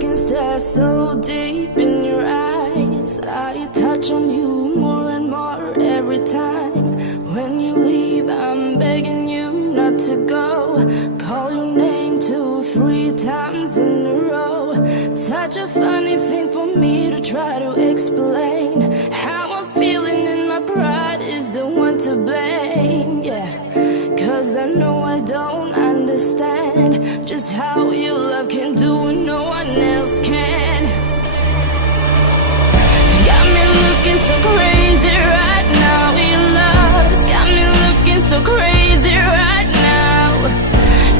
can stare so deep in your eyes. I touch on you more and more every time. When you leave, I'm begging you not to go. Call your name 2, 3 times in a row. Such a funny thing for me to try to explain. How I'm feeling and my pride is the one to blame. Yeah, 'cause I know I don't understand just how your love can do what no one else can. Got me looking so crazy right now. Your love's got me looking so crazy right now.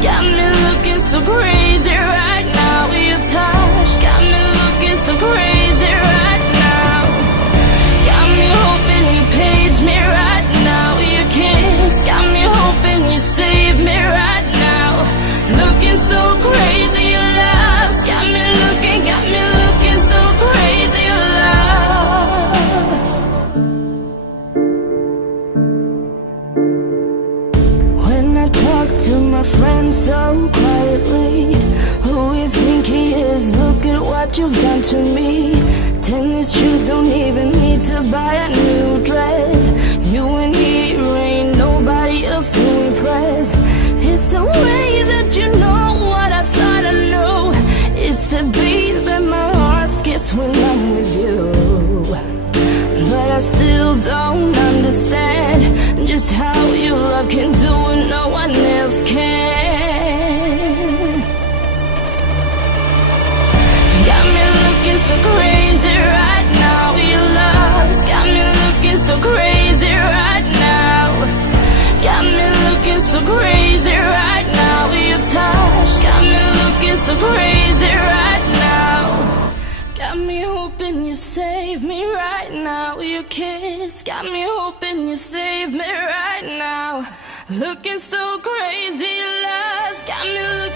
Got me looking so crazy right now. Your touch got me looking so crazy right now. Got me hoping you page me right now. Your kiss got me hoping you save me right now. Looking so crazy, your love's got me looking so crazy, your love. When I talk to my friends so quietly, who you think he is? Look at what you've done to me. Tennis shoes, don't even need to buy a new dress. You and he ain't nobody else to impress. It's the way that you know what I thought I knew. It's the beat that my heart skips when I'm with you. But I still don't understand just how your love can do what no one else can. Got me looking so crazy right now. Your love's got me looking so crazy right now. Got me looking so crazy right now. Your touch got me looking so crazy right now. Got me hoping you save me right now. Your kiss got me hoping you save me right now. Looking so crazy, your love's got me looking